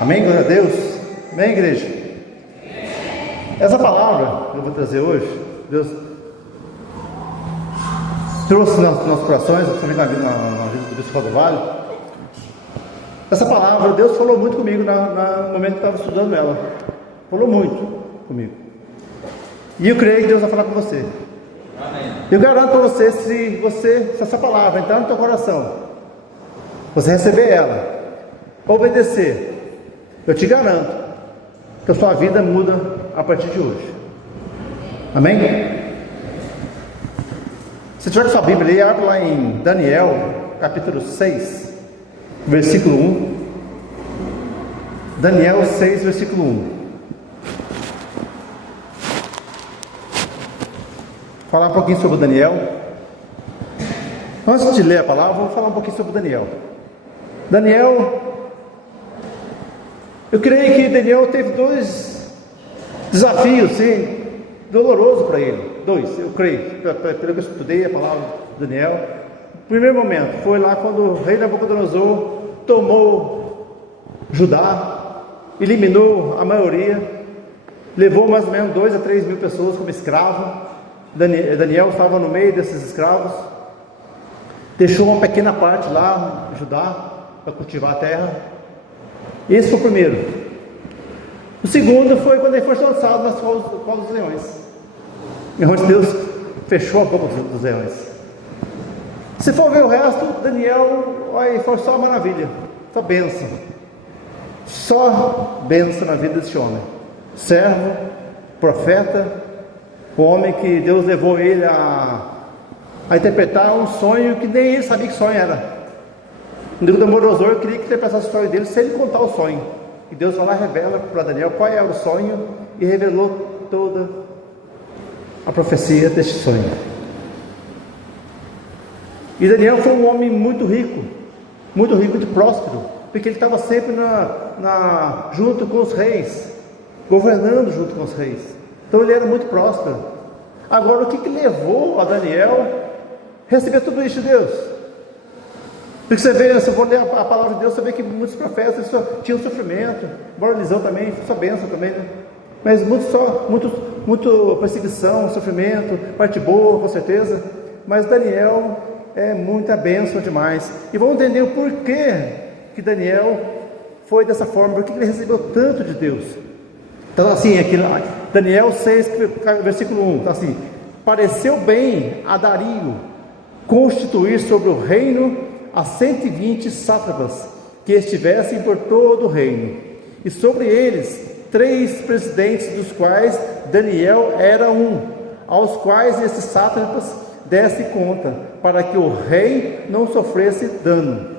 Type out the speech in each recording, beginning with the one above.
Amém? Glória a Deus. Amém, igreja? Essa palavra que eu vou trazer hoje, Deus trouxe nos nossos corações, principalmente na vida do Bispo do Vale. Essa palavra, Deus falou muito comigo no momento que eu estava estudando ela. Falou muito comigo. E eu creio que Deus vai falar com você. Amém. Eu garanto para você, se essa palavra entrar no teu coração, você receber ela, obedecer, eu te garanto que a sua vida muda a partir de hoje. Amém? Se tiver com sua Bíblia, abre lá em Daniel, capítulo 6, versículo 1. Daniel 6, versículo 1. Falar um pouquinho sobre Daniel. Antes de ler a palavra, vamos falar um pouquinho sobre Daniel. Daniel, eu creio que Daniel teve dois desafios, sim, dolorosos para ele. Dois, eu creio, pelo que eu estudei a palavra de Daniel. O primeiro momento foi lá quando o rei Nabucodonosor tomou Judá, eliminou a maioria, levou mais ou menos 2 a 3 mil pessoas como escravo. Daniel estava no meio desses escravos, deixou uma pequena parte lá em Judá para cultivar a terra. Esse foi o primeiro. O segundo foi quando ele foi lançado nas covas dos leões, onde Deus fechou a boca dos leões. Se for ver o resto, Daniel foi só uma maravilha, só bênção na vida desse homem, servo, profeta, o homem que Deus levou ele a interpretar um sonho que nem ele sabia que sonho era. O Nabucodonosor queria que interpretasse o sonho dele sem ele contar o sonho. E Deus vai lá e revela para Daniel qual era o sonho e revelou toda a profecia deste sonho. E Daniel foi um homem muito rico, muito próspero, porque ele estava sempre junto com os reis, governando junto com os reis. Então ele era muito próspero. Agora, o que levou a Daniel a receber tudo isso de Deus? Porque você vê, se eu for ler a palavra de Deus, você vê que muitos profetas tinham sofrimento. Embora Eliseu também, foi sua bênção também, né? Mas muito perseguição, sofrimento, parte boa, com certeza. Mas Daniel é muita bênção demais. E vamos entender o porquê que Daniel foi dessa forma, porque ele recebeu tanto de Deus. Então assim, aqui, Daniel 6, versículo 1, está assim: pareceu bem a Dario constituir sobre o reino a 120 sátrapas que estivessem por todo o reino, e sobre eles 3 presidentes, dos quais Daniel era um, aos quais esses sátrapas dessem conta, para que o rei não sofresse dano.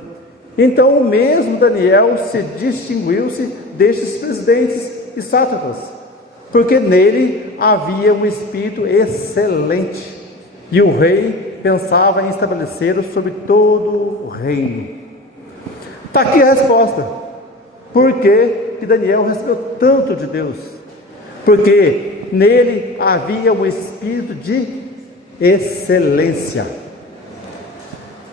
Então o mesmo Daniel se distinguiu-se destes presidentes e sátrapas, porque nele havia um espírito excelente, e o rei pensava em estabelecê-lo sobre todo o reino. Está aqui a resposta. Por que Daniel recebeu tanto de Deus? Porque nele havia um espírito de excelência.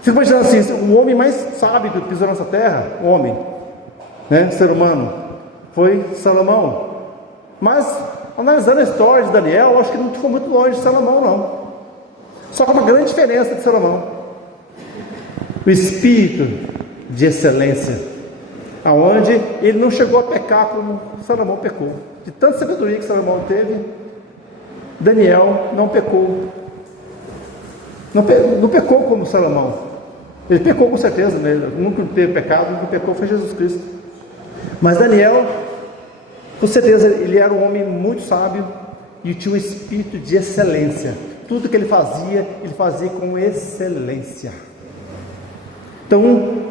Fica imaginando assim, o homem mais sábio que pisou nessa terra, o homem, né, ser humano, foi Salomão. Mas, analisando a história de Daniel, eu acho que não ficou muito longe de Salomão, não. Só que uma grande diferença de Salomão: o espírito de excelência, aonde ele não chegou a pecar como Salomão pecou. De tanta sabedoria que Salomão teve, Daniel não pecou. Não pecou como Salomão. Ele pecou com certeza, né? Nunca teve pecado, nunca pecou foi Jesus Cristo. Mas Daniel, com certeza, ele era um homem muito sábio e tinha um espírito de excelência. Tudo que ele fazia com excelência. Então,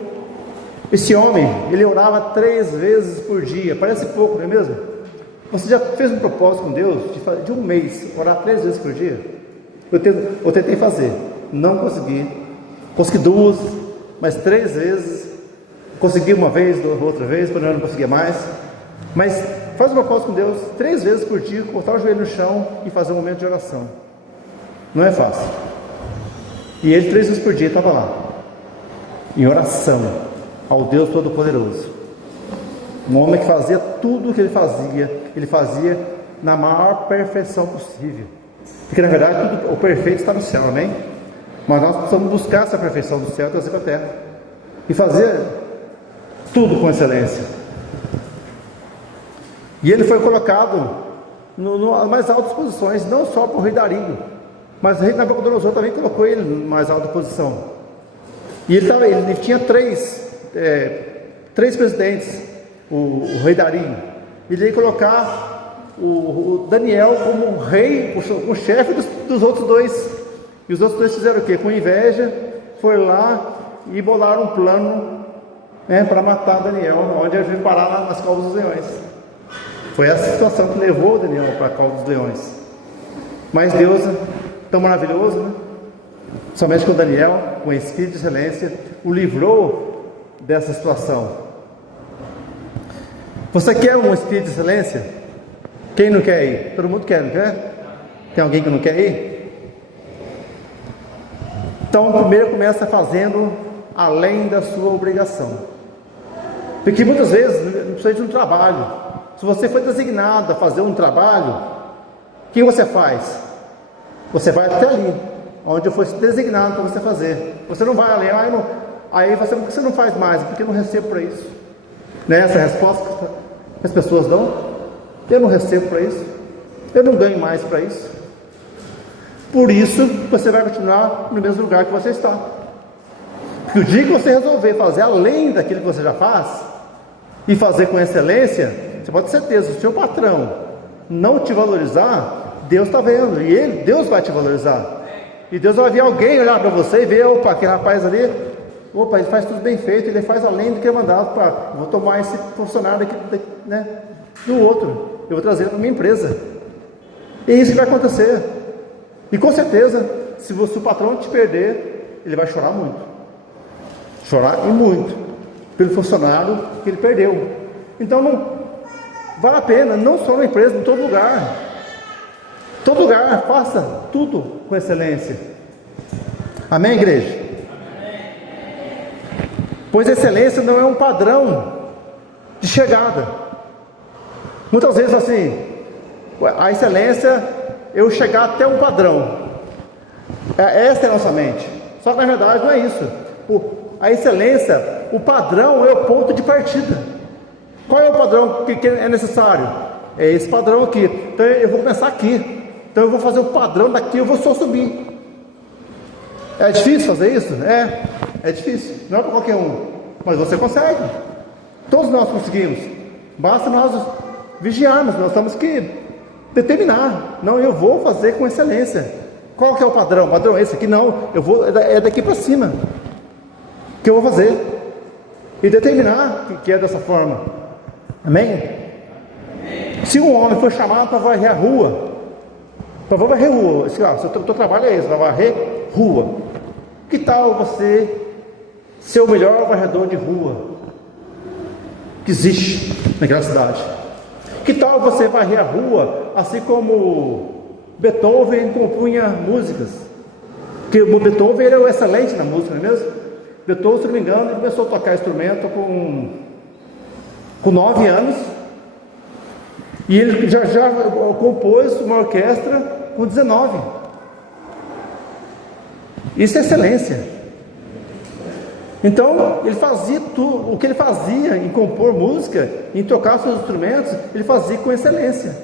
esse homem, ele orava 3 vezes por dia. Parece pouco, não é mesmo? Você já fez um propósito com Deus de um mês, orar 3 vezes por dia? Eu tentei fazer, não consegui. Consegui 2, mas 3 vezes. Consegui uma vez, outra vez, quando eu não conseguia mais. Mas faz um propósito com Deus 3 vezes por dia, cortar o joelho no chão e fazer um momento de oração. Não é fácil. E ele 3 vezes por dia estava lá, em oração ao Deus Todo-Poderoso. Um homem que fazia tudo o que ele fazia na maior perfeição possível. Porque na verdade o perfeito está no céu, amém? Mas nós precisamos buscar essa perfeição do céu e trazer para a terra. E fazer tudo com excelência. E ele foi colocado nas mais altas posições, não só por rei Dario, mas o rei Nabucodonosor também colocou ele na mais alta posição. E ele tinha três presidentes, o rei Dario. Ele ia colocar o Daniel como rei, o chefe dos outros dois. E os outros dois fizeram o quê? Com inveja, foi lá e bolaram um plano, para matar Daniel, onde ele veio parar nas covas dos leões. Foi essa situação que levou Daniel para a cova dos leões. Mas Deus, tão maravilhoso, né? Somente com Daniel, com espírito de excelência, o livrou dessa situação. Você quer um espírito de excelência? Quem não quer ir? Todo mundo quer, não quer? Tem alguém que não quer ir? Então, primeiro começa fazendo além da sua obrigação. Porque muitas vezes não precisa de um trabalho. Se você foi designado a fazer um trabalho, o que você faz? Você vai até ali, onde foi designado para você fazer. Você não vai ali, aí você não faz mais, porque eu não recebo para isso. Não é essa a resposta que as pessoas dão? Eu não recebo para isso, eu não ganho mais para isso. Por isso, você vai continuar no mesmo lugar que você está. Porque o dia que você resolver fazer além daquilo que você já faz, e fazer com excelência, você pode ter certeza, se o seu patrão não te valorizar, Deus está vendo, e Deus vai te valorizar. E Deus vai ver alguém olhar para você e ver, opa, aquele rapaz ali, ele faz tudo bem feito, ele faz além do que é mandado, vou tomar esse funcionário daqui, do outro, eu vou trazer para a minha empresa. E isso que vai acontecer. E com certeza, se o patrão te perder, ele vai chorar muito. Chorar e muito, pelo funcionário que ele perdeu. Então não vale a pena, não só na empresa, em todo lugar. Todo lugar, faça tudo com excelência. Amém, igreja? Amém. Pois excelência não é um padrão de chegada. Muitas vezes assim, a excelência eu chegar até um padrão. Essa é a nossa mente. Só que na verdade não é isso. A excelência, o padrão é o ponto de partida. Qual é o padrão que é necessário? É esse padrão aqui. Então eu vou começar aqui. Então eu vou fazer o padrão daqui, eu vou só subir. É difícil fazer isso? É difícil. Não é para qualquer um. Mas você consegue. Todos nós conseguimos. Basta nós vigiarmos. Nós temos que determinar. Não, eu vou fazer com excelência. Qual que é o padrão? O padrão é esse aqui? Não, é daqui para cima que eu vou fazer. E determinar que é dessa forma. Amém? Se um homem for chamado para varrer a rua, o teu trabalho é esse, vai varrer rua. Que tal você ser o melhor varredor de rua que existe naquela cidade? Que tal você varrer a rua, assim como Beethoven compunha músicas? Porque o Beethoven era excelente na música, não é mesmo? Beethoven, se não me engano, ele começou a tocar instrumento com 9 anos. E ele já compôs uma orquestra com 19. Isso é excelência. Então, ele fazia tudo, o que ele fazia em compor música, em tocar seus instrumentos, ele fazia com excelência.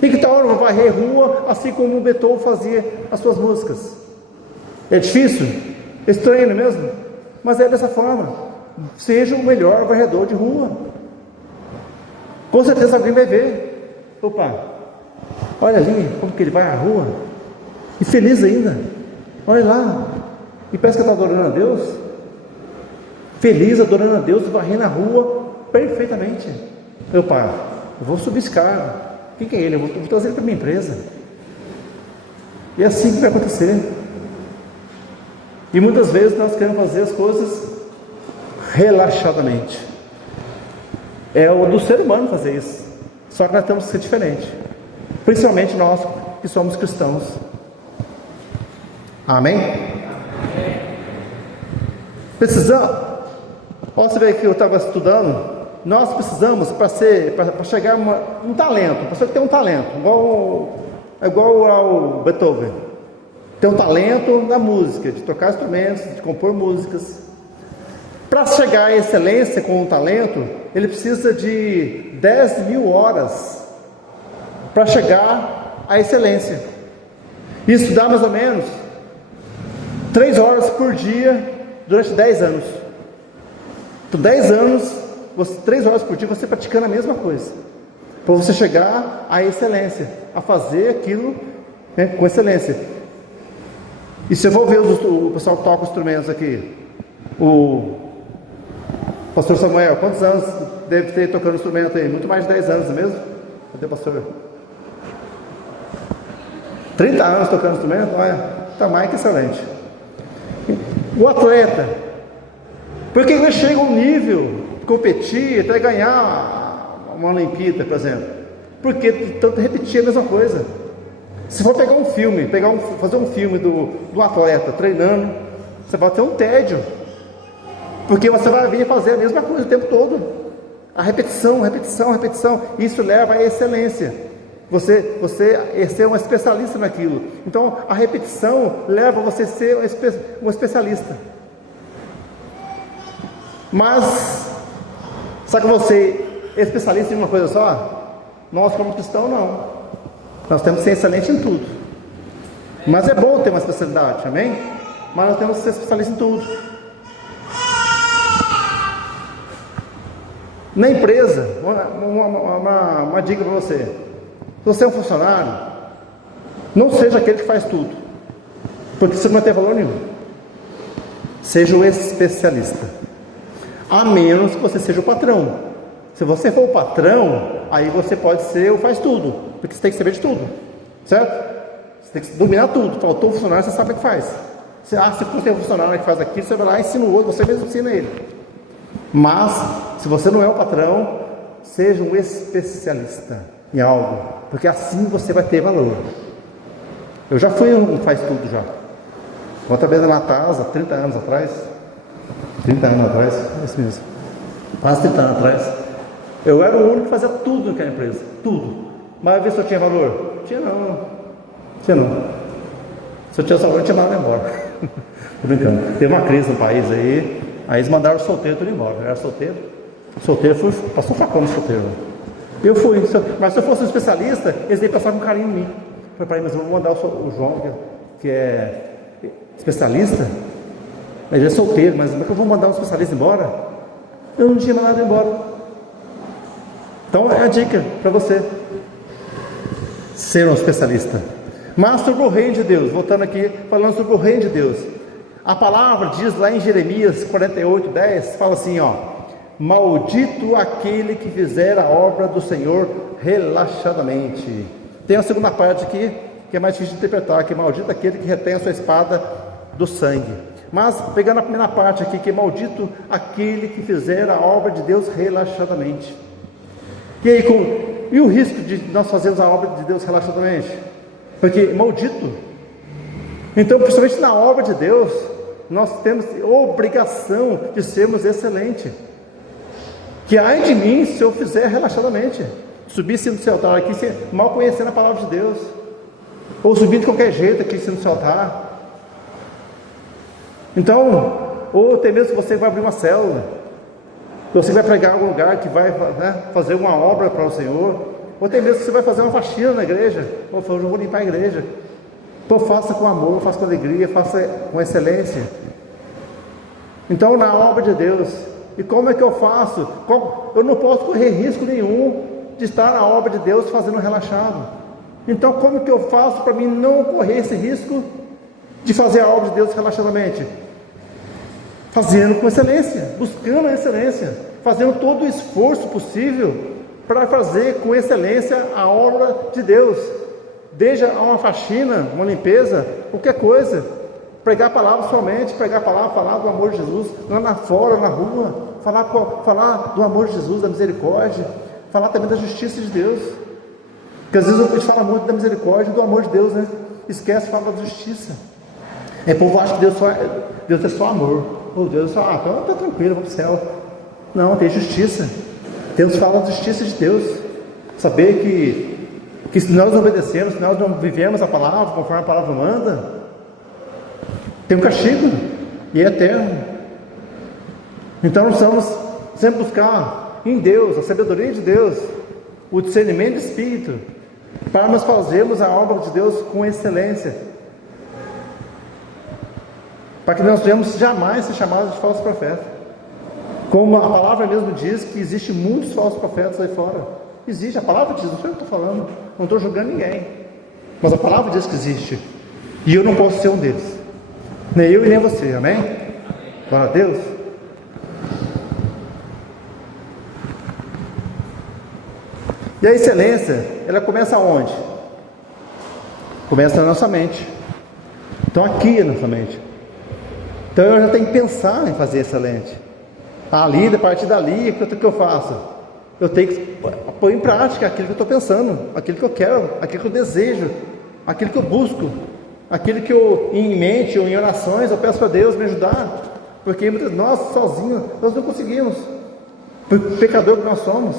E que tal varrer rua, assim como o Beethoven fazia as suas músicas? É difícil? Estranho, não é mesmo? Mas é dessa forma. Seja o melhor varredor de rua. Com certeza alguém vai ver. Opa, olha ali como que ele vai à rua. E feliz ainda. Olha lá. E parece que está adorando a Deus. Feliz, adorando a Deus, varrendo a rua perfeitamente. Opa, eu vou subir esse cara. Quem que é ele? Eu vou trazer ele para a minha empresa. E é assim que vai acontecer. E muitas vezes nós queremos fazer as coisas relaxadamente. É o do ser humano fazer isso. Só que nós temos que ser diferente. Principalmente nós que somos cristãos. Amém? Precisamos. Ó, você vê que eu estava estudando nós precisamos, para chegar a um talento, a pessoa que tem um talento, igual ao Beethoven, tem um talento na música, de tocar instrumentos, de compor músicas. Para chegar à excelência com um talento, ele precisa de 10.000 horas para chegar à excelência. Isso dá mais ou menos 3 horas por dia durante 10 anos. Por 10 anos, 3 horas por dia, você praticando a mesma coisa, para você chegar à excelência, a fazer aquilo, né, com excelência. E se eu vou ver o pessoal que toca instrumentos aqui, o pastor Samuel, quantos anos deve ter tocando instrumento aí? Muito mais de 10 anos, não é mesmo? Cadê o pastor? 30 anos tocando instrumento? Olha, está mais que excelente. O atleta, por que ele chega a um nível de competir, até ganhar uma Olimpíada, por exemplo? Porque tanto repetir a mesma coisa. Se for pegar um filme, fazer um filme do atleta treinando, você vai ter um tédio, porque você vai vir fazer a mesma coisa o tempo todo. A repetição, isso leva à excelência. Você ser um especialista naquilo. Então a repetição leva você a ser um especialista. Mas será que você é especialista em uma coisa só? Nós como cristãos não. Nós temos que ser excelente em tudo. Mas é bom ter uma especialidade, amém? Mas nós temos que ser especialista em tudo. Na empresa, uma dica para você: se você é um funcionário, não seja aquele que faz tudo, porque você não vai ter valor nenhum. Seja o especialista, a menos que você seja o patrão. Se você for o patrão, aí você pode ser o faz tudo, porque você tem que saber de tudo, certo? Você tem que dominar tudo. Faltou um funcionário, você sabe o que faz. Se você é um funcionário que faz aquilo, você vai lá e ensina o outro, você mesmo ensina ele. Mas, se você não é o patrão, seja um especialista em algo, porque assim você vai ter valor. Eu já fui um faz tudo já. Outra vez na Latasa, 30 anos atrás, é isso mesmo, quase 30 anos atrás, eu era o único que fazia tudo naquela empresa, tudo. Mas a ver se eu tinha valor? Tinha não. Se eu tinha valor, eu tinha mandado embora. Tô brincando. Teve uma crise no país aí eles mandaram o solteiro tudo embora. Eu era solteiro, passou facão no solteiro. Eu fui, mas se eu fosse um especialista, eles iam passar com carinho em mim. Falei para ele, mas eu vou mandar o João, que é especialista, ele é solteiro, mas como é que eu vou mandar um especialista embora? Eu não tinha mandado embora. Então é a dica para você ser um especialista. Mas sobre o reino de Deus, voltando aqui, falando sobre o reino de Deus, a palavra diz lá em Jeremias 48:10, fala assim, ó: maldito aquele que fizer a obra do Senhor relaxadamente. Tem a segunda parte aqui, que é mais difícil de interpretar, que é maldito aquele que retém a sua espada do sangue. Mas, pegando a primeira parte aqui, que é maldito aquele que fizer a obra de Deus relaxadamente. E aí, e o risco de nós fazermos a obra de Deus relaxadamente? Porque maldito. Então, principalmente na obra de Deus, nós temos obrigação de sermos excelentes. Que ai de mim se eu fizer relaxadamente, subir no seu altar aqui, mal conhecendo a palavra de Deus, ou subir de qualquer jeito aqui no seu altar. Então, ou até mesmo você vai abrir uma célula, você vai pregar em algum lugar que vai, né, fazer uma obra para o Senhor, ou até mesmo você vai fazer uma faxina na igreja, ou eu vou limpar a igreja. Então faça com amor, faça com alegria, faça com excelência. Então, na obra de Deus, e como é que eu faço? Eu não posso correr risco nenhum de estar na obra de Deus fazendo relaxado. Então, como que eu faço para mim não correr esse risco de fazer a obra de Deus relaxadamente? Fazendo com excelência, buscando a excelência, fazendo todo o esforço possível para fazer com excelência a obra de Deus. Desde uma faxina, uma limpeza, qualquer coisa. Pregar a palavra somente, pregar a palavra, falar do amor de Jesus, lá fora, na rua, falar do amor de Jesus, da misericórdia, falar também da justiça de Deus. Porque às vezes a gente fala muito da misericórdia e do amor de Deus, né? Esquece de falar da justiça. O povo acha que Deus é só amor. Oh, Deus é só, então tá tranquilo, vou para o céu. Não, tem justiça. Temos que falar da justiça de Deus. Saber que se nós não obedecermos, se nós não vivemos a palavra conforme a palavra manda, tem um castigo e é eterno. Então nós precisamos sempre buscar em Deus a sabedoria de Deus, o discernimento do Espírito, para nós fazermos a obra de Deus com excelência, para que nós venhamos jamais ser chamados de falsos profetas. Como a palavra mesmo diz que existe muitos falsos profetas aí fora. Existe, a palavra diz, não sei o que eu estou falando, não estou julgando ninguém, mas a palavra diz que existe, e eu não posso ser um deles, nem eu e nem você, amém? Glória a Deus. E a excelência, ela começa onde? Começa na nossa mente. Então aqui é na nossa mente. Então eu já tenho que pensar em fazer excelente. Ali, a partir dali, o que eu faço? Eu tenho que pôr em prática aquilo que eu estou pensando, aquilo que eu quero, aquilo que eu desejo, aquilo que eu busco, aquilo que eu, em mente ou em orações, eu peço para Deus me ajudar, porque nós sozinhos, nós não conseguimos, porque pecador que nós somos,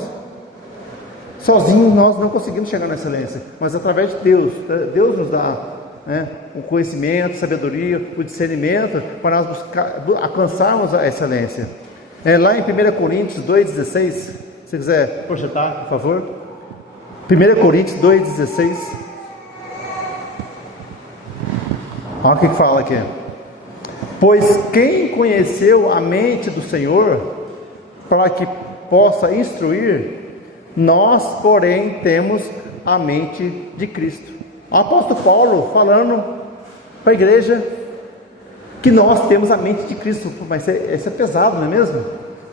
sozinhos nós não conseguimos chegar na excelência, mas através de Deus, Deus nos dá o conhecimento, a sabedoria, o discernimento, para nós alcançarmos a excelência. Lá em 1 Coríntios 2,16, se quiser projetar, por favor. 1 Coríntios 2,16. Olha o que fala aqui. Pois quem conheceu a mente do Senhor, para que possa instruir, nós, porém, temos a mente de Cristo. O apóstolo Paulo falando para a igreja que nós temos a mente de Cristo. Mas isso é pesado, não é mesmo?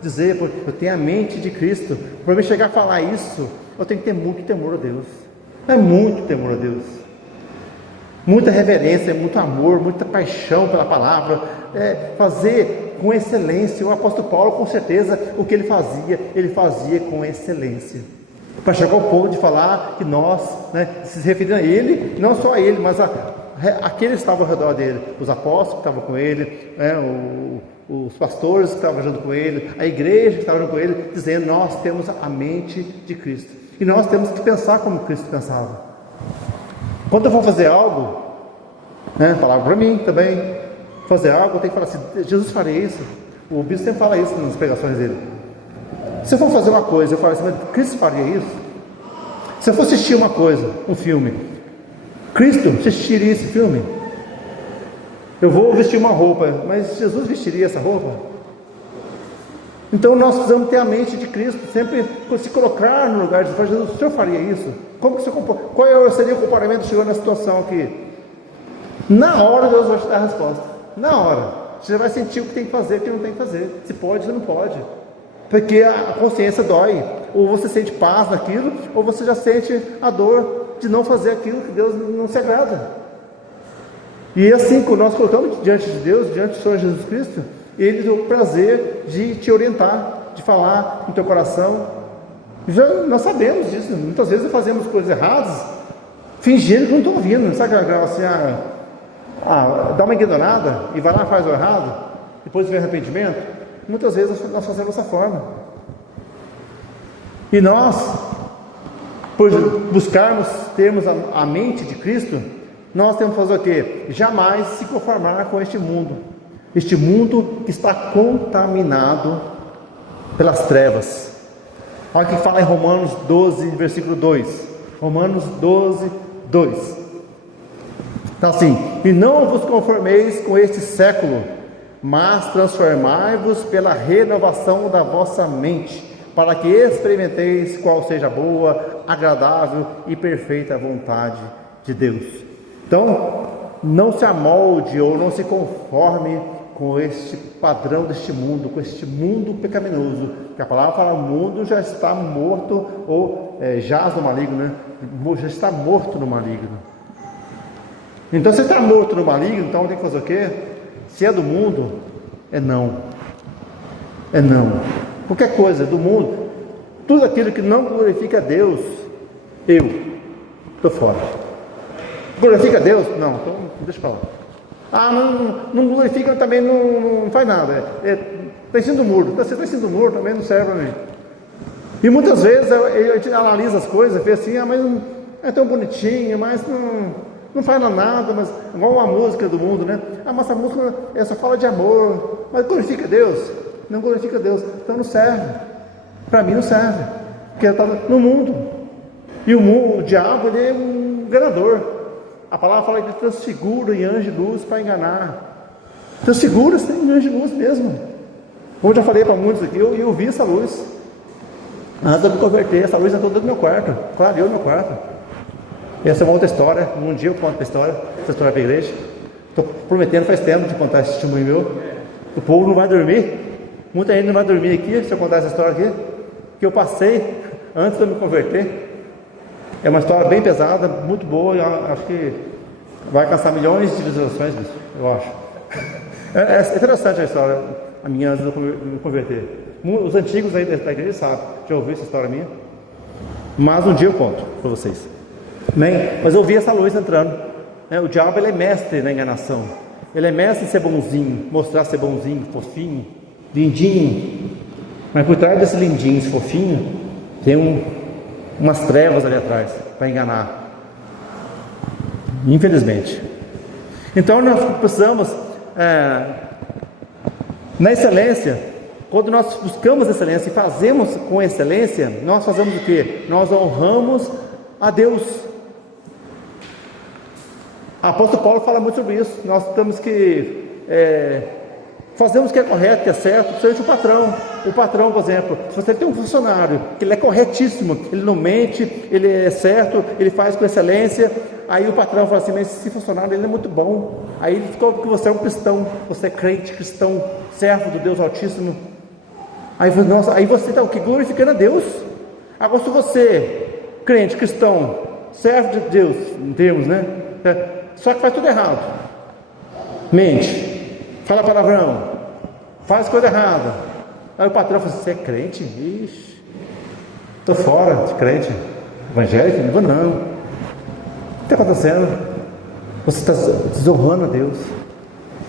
Dizer, eu tenho a mente de Cristo. Para eu chegar a falar isso, eu tenho que ter muito temor a Deus. É muito temor a Deus, muita reverência, muito amor, muita paixão pela palavra, fazer com excelência. O apóstolo Paulo, com certeza, o que ele fazia com excelência, para chegar ao ponto de falar que nós, se referindo a ele, não só a ele, mas aqueles que estavam ao redor dele, os apóstolos que estavam com ele, os pastores que estavam junto com ele, a igreja que estava junto com ele, dizendo: nós temos a mente de Cristo, e nós temos que pensar como Cristo pensava. Quando eu for fazer algo, palavra para mim também, fazer algo, eu tenho que falar assim: Jesus faria isso. O bispo sempre fala isso nas pregações dele. Se eu for fazer uma coisa, eu falo assim: mas Cristo faria isso? Se eu for assistir uma coisa, um filme, Cristo assistiria esse filme? Eu vou vestir uma roupa, mas Jesus vestiria essa roupa? Então nós precisamos ter a mente de Cristo, sempre se colocar no lugar de Jesus. O Senhor faria isso? Qual seria o comportamento do Senhor na situação aqui? Na hora Deus vai te dar a resposta. Na hora. Você vai sentir o que tem que fazer, o que não tem que fazer. Se pode, se não pode. Porque a consciência dói. Ou você sente paz naquilo, ou você já sente a dor de não fazer aquilo que Deus não se agrada. E assim, quando nós colocamos diante de Deus, diante do Senhor Jesus Cristo, Ele tem o prazer de te orientar, de falar no teu coração. Nós sabemos disso. Muitas vezes fazemos coisas erradas, fingindo que não estou ouvindo. Sabe assim, dá uma ignorada e vai lá e faz o errado, depois vem arrependimento? Muitas vezes nós fazemos dessa forma. E nós, por buscarmos termos a mente de Cristo, nós temos que fazer o quê? Jamais se conformar com este mundo que está contaminado pelas trevas. Olha o que fala em Romanos 12, versículo 2. Romanos 12, 2. Está assim: e não vos conformeis com este século, mas transformai-vos pela renovação da vossa mente, para que experimenteis qual seja a boa, agradável e perfeita vontade de Deus. Então, não se amolde ou não se conforme com este padrão deste mundo, com este mundo pecaminoso, que a palavra fala: o mundo já está morto, ou jaz no maligno, já está morto no maligno. Então, se está morto no maligno, então tem que fazer o quê? Se é do mundo, é não. Qualquer coisa do mundo, tudo aquilo que não glorifica a Deus, eu estou fora. Glorifica a Deus? Não, então deixa para lá. Não glorifica, também não faz nada. Está em cima do muro. Você está em cima do muro, também não serve para mim. E muitas vezes a gente analisa as coisas e vê assim, mas não é tão bonitinho, mas não faz nada, mas igual uma música do mundo, né? Mas essa música só fala de amor, mas glorifica Deus? Não glorifica Deus, então não serve. Para mim não serve, porque está no mundo. E o diabo, ele é um enganador. A palavra fala que ele transfigura em anjo de luz para enganar. Transfigura em anjo de luz mesmo. Como eu já falei para muitos aqui, eu vi essa luz. Antes de eu me converter, essa luz é toda do meu quarto. Claro, eu no meu quarto. Essa é uma outra história. Um dia eu conto essa história para a igreja. Estou prometendo faz tempo de contar esse testemunho meu. O povo não vai dormir. Muita gente não vai dormir aqui se eu contar essa história aqui. Que eu passei antes de eu me converter. É uma história bem pesada, muito boa. Eu acho que vai alcançar milhões de visualizações, eu acho. É interessante a história, a minha, antes de eu me converter. Os antigos aí da igreja sabem, já ouviram essa história minha. Mas um dia eu conto para vocês. Mas eu vi essa luz entrando. O diabo, ele é mestre na enganação. Ele é mestre em ser bonzinho, mostrar ser bonzinho, fofinho, lindinho. Mas por trás desse lindinho, esse fofinho, tem umas trevas ali atrás para enganar. Infelizmente. Então nós precisamos, na excelência, quando nós buscamos excelência e fazemos com excelência, nós fazemos o quê? Nós honramos a Deus. O apóstolo Paulo fala muito sobre isso. Nós temos que fazemos o que é correto, que é certo, principalmente o patrão. O patrão, por exemplo, se você tem um funcionário que ele é corretíssimo, ele não mente, ele é certo, ele faz com excelência, aí o patrão fala assim, mas esse funcionário ele é muito bom. Aí ele ficou que você é um cristão, você é crente, cristão, servo do Deus Altíssimo. Aí você está o que? Glorificando a Deus. Agora se você, crente, cristão, servo de Deus, em termos, né? Só que faz tudo errado. Mente, fala palavrão, faz coisa errada. Aí o patrão fala assim, você é crente? Ixi, estou fora de crente. Evangélico? Não vou não. O que está acontecendo? Você está desonrando a Deus.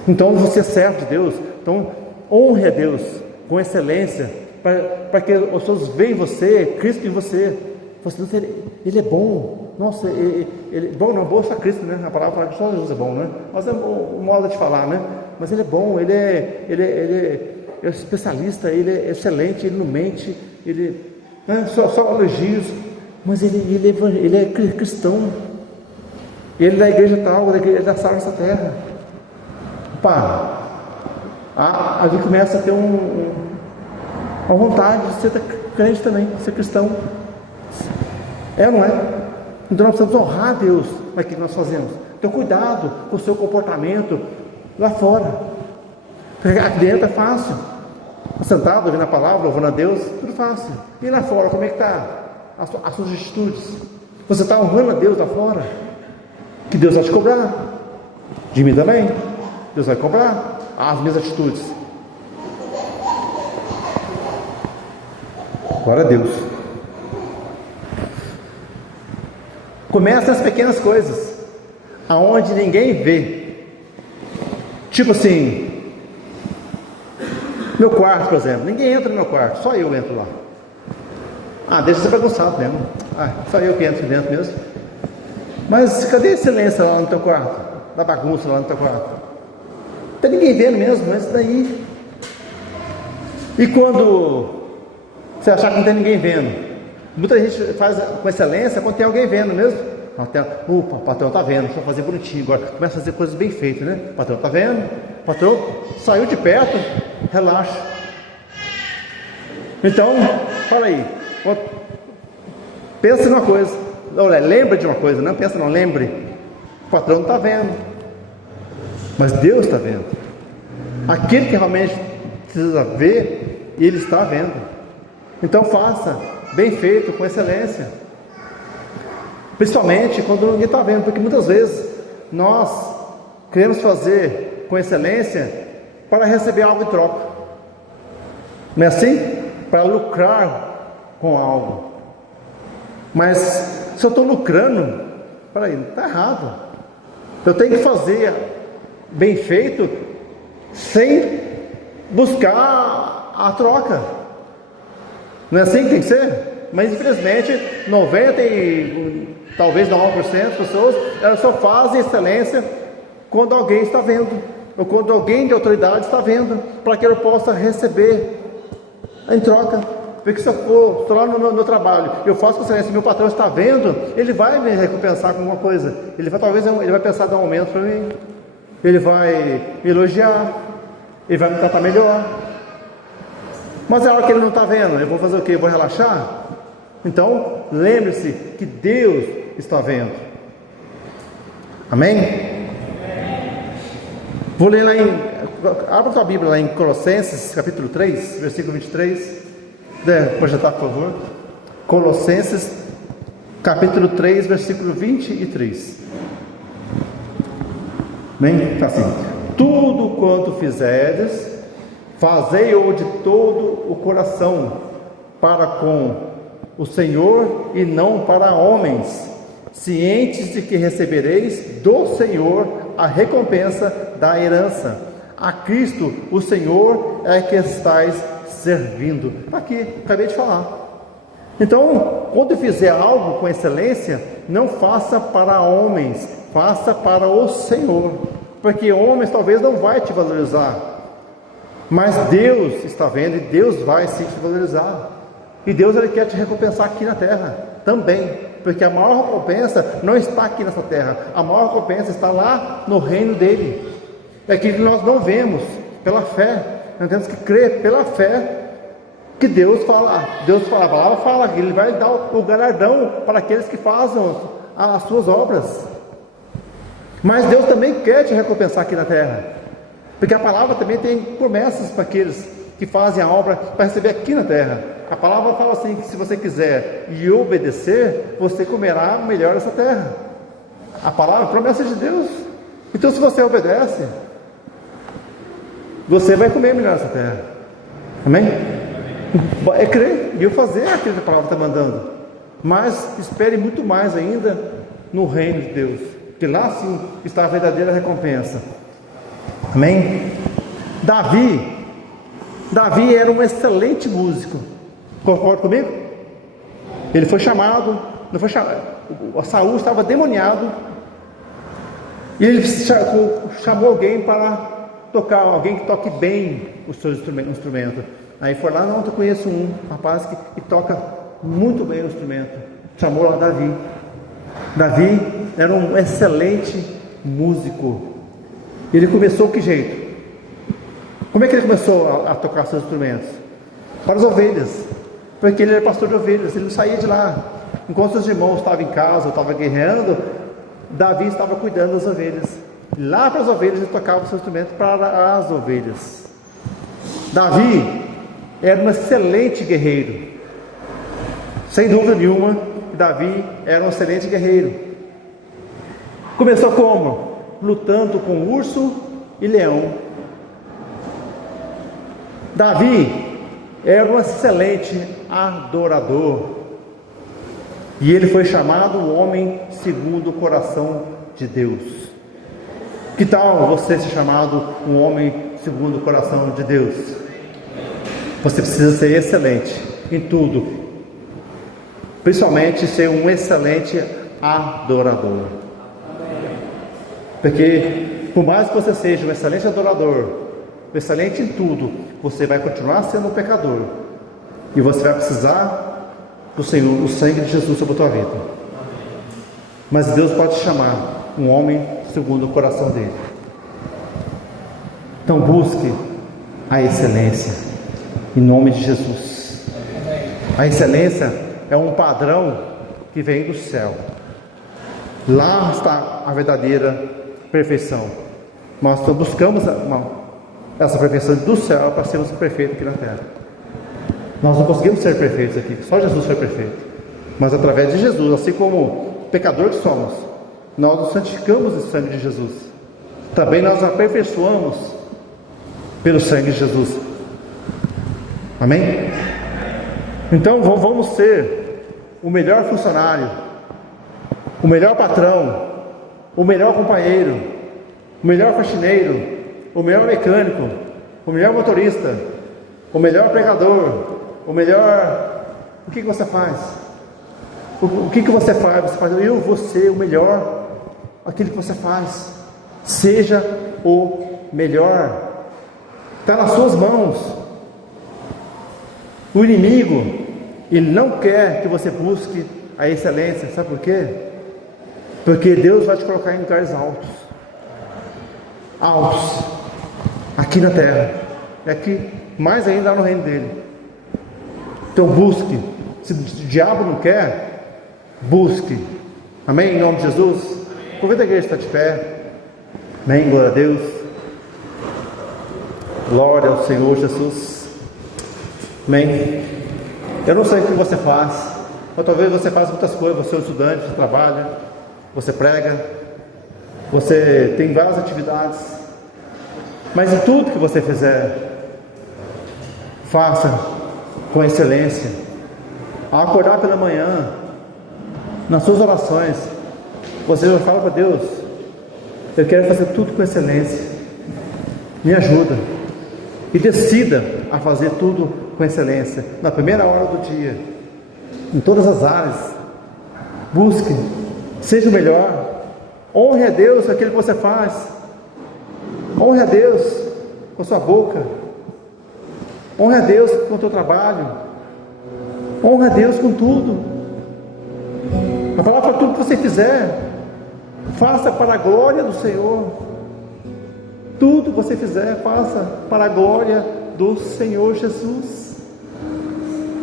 Então você é servo de Deus. Então honre a Deus com excelência, para que as pessoas vejam você, Cristo em você. Ele é bom. Nossa, ele bom não, bom só Cristo, né? A palavra fala que só Jesus é bom, né? Mas é um modo de falar, né? Mas ele é bom, ele é especialista, ele é excelente, ele não mente, ele só elogios, mas ele é cristão, ele é da igreja tal, ele é da sala dessa terra. Pá, ali começa a ter uma vontade de ser crente também, de ser cristão. Não é? Então nós precisamos honrar a Deus. Mas o que nós fazemos? Então cuidado com o seu comportamento lá fora. Porque aqui dentro é fácil. Sentado, ouvindo a palavra, louvando a Deus, tudo fácil. E lá fora, como é que está as suas atitudes? Você está honrando a Deus lá fora? Que Deus vai te cobrar. De mim também. Deus vai cobrar as minhas atitudes. Glória a Deus. Começa nas pequenas coisas, aonde ninguém vê. Tipo assim, meu quarto, por exemplo, ninguém entra no meu quarto, só eu entro lá. Deixa ser bagunçado mesmo. Só eu que entro dentro mesmo. Mas cadê a excelência lá no teu quarto? Da bagunça lá no teu quarto? Não tem ninguém vendo mesmo, mas daí. E quando você achar que não tem ninguém vendo? Muita gente faz com excelência quando tem alguém vendo mesmo. O patrão está vendo, deixa eu fazer bonitinho agora. Começa a fazer coisas bem feitas, né? O patrão está vendo, o patrão saiu de perto, relaxa. Então, fala aí. Pensa numa coisa. Lembra de uma coisa, não pensa, não lembre. O patrão não está vendo, mas Deus está vendo. Aquele que realmente precisa ver, ele está vendo. Então faça bem feito, com excelência, principalmente quando ninguém está vendo, porque muitas vezes nós queremos fazer com excelência para receber algo em troca, não é assim? Para lucrar com algo. Mas se eu estou lucrando, peraí, não está errado. Eu tenho que fazer bem feito sem buscar a troca. Não é assim que tem que ser? Mas infelizmente 90 e talvez 9% das pessoas, elas só fazem excelência quando alguém está vendo, ou quando alguém de autoridade está vendo, para que ele possa receber em troca. Porque se eu for, estou lá no meu trabalho, eu faço com excelência, meu patrão está vendo, ele vai me recompensar com alguma coisa. Talvez ele vai pensar em dar um aumento para mim, ele vai me elogiar, ele vai me tratar melhor. Mas é hora que ele não está vendo, eu vou fazer o quê? Eu vou relaxar? Então, lembre-se que Deus está vendo. Amém? Vou ler lá abra sua Bíblia lá em Colossenses, capítulo 3, versículo 23. Projetar, por favor. Colossenses, capítulo 3, versículo 23. Amém? Está assim: tudo quanto fizerdes, fazei-o de todo o coração, para com o Senhor e não para homens, cientes de que recebereis do Senhor a recompensa da herança. A Cristo, o Senhor, é que estáis servindo. Aqui, acabei de falar. Então, quando fizer algo com excelência, não faça para homens, faça para o Senhor, porque homens talvez não vai te valorizar, mas Deus está vendo e Deus vai sim te valorizar. E Deus, ele quer te recompensar aqui na terra também, porque a maior recompensa não está aqui nessa terra, a maior recompensa está lá no reino dele. É que nós não vemos pela fé, nós temos que crer pela fé que Deus fala, a palavra fala que ele vai dar o galardão para aqueles que fazem as suas obras. Mas Deus também quer te recompensar aqui na terra, porque a palavra também tem promessas para aqueles que fazem a obra para receber aqui na terra. A palavra fala assim, que se você quiser e obedecer, você comerá melhor essa terra. A palavra, promessa de Deus. Então, se você obedece, você vai comer melhor essa terra. Amém? É crer e eu fazer aquilo que a palavra está mandando. Mas espere muito mais ainda no reino de Deus, que lá sim está a verdadeira recompensa. Amém? Davi era um excelente músico. Concorda comigo? Ele foi chamado, não foi chamado, Saul estava demoniado, e ele chamou alguém para tocar, alguém que toque bem o seu instrumento. Aí foi lá, não, eu conheço um rapaz que toca muito bem o instrumento. Chamou lá Davi. Davi era um excelente músico. Ele começou que jeito? Como é que ele começou a tocar seus instrumentos? Para as ovelhas, porque ele era pastor de ovelhas, ele não saía de lá. Enquanto seus irmãos estavam em casa, estavam guerreando, Davi estava cuidando das ovelhas. Lá para as ovelhas ele tocava o seu instrumento para as ovelhas. Davi era um excelente guerreiro, sem dúvida nenhuma. Davi era um excelente guerreiro. Começou como? Lutando com urso e leão. Davi era um excelente adorador, e ele foi chamado o homem segundo o coração de Deus. Que tal você ser chamado um homem segundo o coração de Deus? Você precisa ser excelente em tudo, principalmente ser um excelente adorador. Porque por mais que você seja um excelente adorador, excelente em tudo, você vai continuar sendo um pecador, e você vai precisar do Senhor, o sangue de Jesus sobre a tua vida. Mas Deus pode te chamar um homem segundo o coração dele. Então busque a excelência em nome de Jesus. A excelência é um padrão que vem do céu. Lá está a verdadeira perfeição. Nós buscamos essa perfeição do céu para sermos perfeitos aqui na terra. Nós não conseguimos ser perfeitos aqui, só Jesus foi perfeito. Mas através de Jesus, assim como pecador que somos, nós nos santificamos no sangue de Jesus. Também nós aperfeiçoamos pelo sangue de Jesus. Amém? Então vamos ser o melhor funcionário, o melhor patrão, o melhor companheiro, o melhor faxineiro, o melhor mecânico, o melhor motorista, o melhor pregador, o melhor o que você faz? O que você faz? Você faz, eu vou ser o melhor. Aquilo que você faz, seja o melhor. Está nas suas mãos. O inimigo, ele não quer que você busque a excelência. Sabe por quê? Porque Deus vai te colocar em lugares altos. Altos. Aqui na terra. E aqui, mais ainda lá no reino dele. Então busque. Se o diabo não quer, busque. Amém? Em nome de Jesus. Convida a igreja a estar de pé. Amém? Glória a Deus. Glória ao Senhor Jesus. Amém? Eu não sei o que você faz, ou talvez você faça muitas coisas. Você é um estudante, você trabalha, você prega, você tem várias atividades, mas em tudo que você fizer, faça com excelência. Ao acordar pela manhã, nas suas orações, você já fala para Deus: eu quero fazer tudo com excelência, me ajuda. E decida a fazer tudo com excelência, na primeira hora do dia, em todas as áreas. Busque, seja o melhor. Honre a Deus com aquilo que você faz. Honre a Deus com a sua boca. Honre a Deus com o teu trabalho. Honre a Deus com tudo. A palavra, tudo que você fizer, faça para a glória do Senhor. Tudo que você fizer, faça para a glória do Senhor Jesus,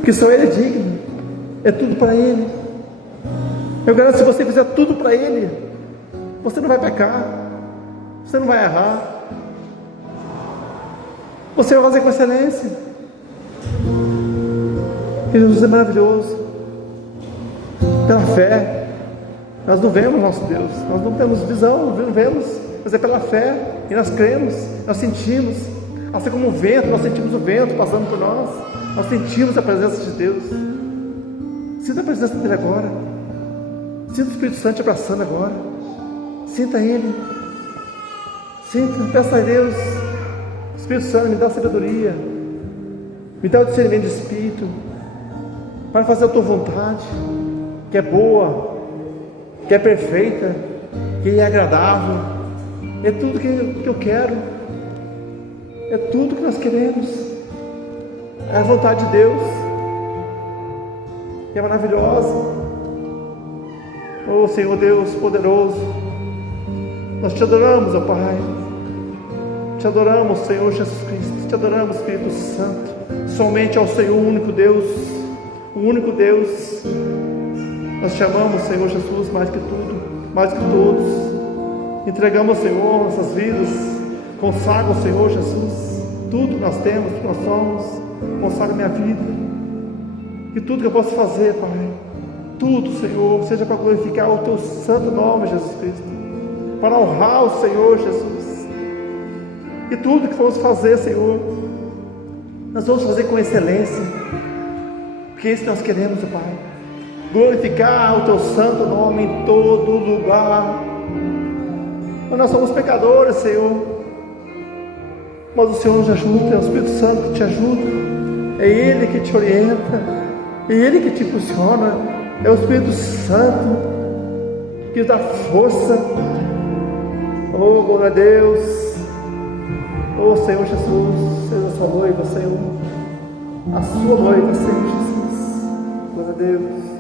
que só Ele é digno. É tudo para Ele. Eu garanto, se você fizer tudo para Ele, você não vai pecar, você não vai errar, você vai fazer com excelência. Que Jesus é maravilhoso. Pela fé, nós não vemos nosso Deus, nós não temos visão, não vemos, mas é pela fé, e nós cremos, nós sentimos, assim como o vento, nós sentimos o vento passando por nós sentimos a presença de Deus. Sinta a presença dele agora, sinta o Espírito Santo te abraçando agora, sinta Ele, sinta, peça a Deus: Espírito Santo, me dá sabedoria, me dá o discernimento de Espírito, para fazer a tua vontade, que é boa, que é perfeita, que é agradável. É tudo que eu quero, é tudo que nós queremos, é a vontade de Deus, que é maravilhosa. Oh Senhor Deus poderoso, nós te adoramos, ó Pai, te adoramos, Senhor Jesus Cristo, te adoramos, Espírito Santo. Somente ao Senhor, o único Deus, o único Deus. Nós te amamos, Senhor Jesus, mais que tudo, mais que todos. Entregamos ao Senhor nossas vidas, consagra ao Senhor Jesus tudo que nós temos, tudo que nós somos. Consagra minha vida, e tudo que eu posso fazer, Pai, tudo, Senhor, seja para glorificar o teu santo nome, Jesus Cristo, para honrar o Senhor Jesus. E tudo que formos fazer, Senhor, nós vamos fazer com excelência, porque é isso que nós queremos, Pai, glorificar o teu santo nome em todo lugar. Nós somos pecadores, Senhor, mas o Senhor nos ajuda, é o Espírito Santo que te ajuda, é Ele que te orienta, é Ele que te impulsiona, é o Espírito Santo que dá força. Oh, glória a Deus. Oh Senhor Jesus, seja a sua noiva, Senhor, a sua noiva, Senhor Jesus. Glória a Deus.